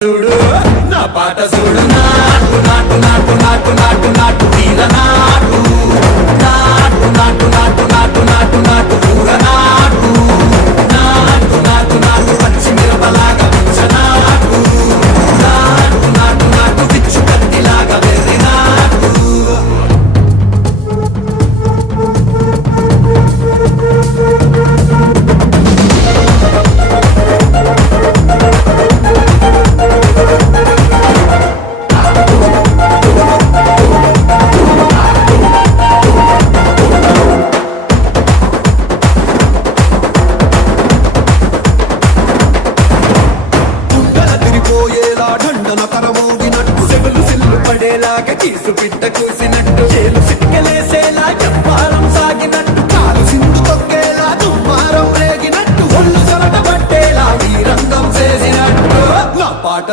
చూడు నా పాట చూడు నాటు నాటు నాటు నాటు నాటు నాటు తీర నాటు నాటు నాటు నాటు నాటు నాటు నాటు పూర నాటు నాటు నాటు నాటు పచ్చి మిరపలాగా పిచ్చ నాటు నాటు నాటు నాటు పిచ్చు కత్తిలాగా వెర్రి నాటు ढंडन करमोगिनट्टु सेगलु सिल्लु पडेलागे चीसु पिट्ट कूसिन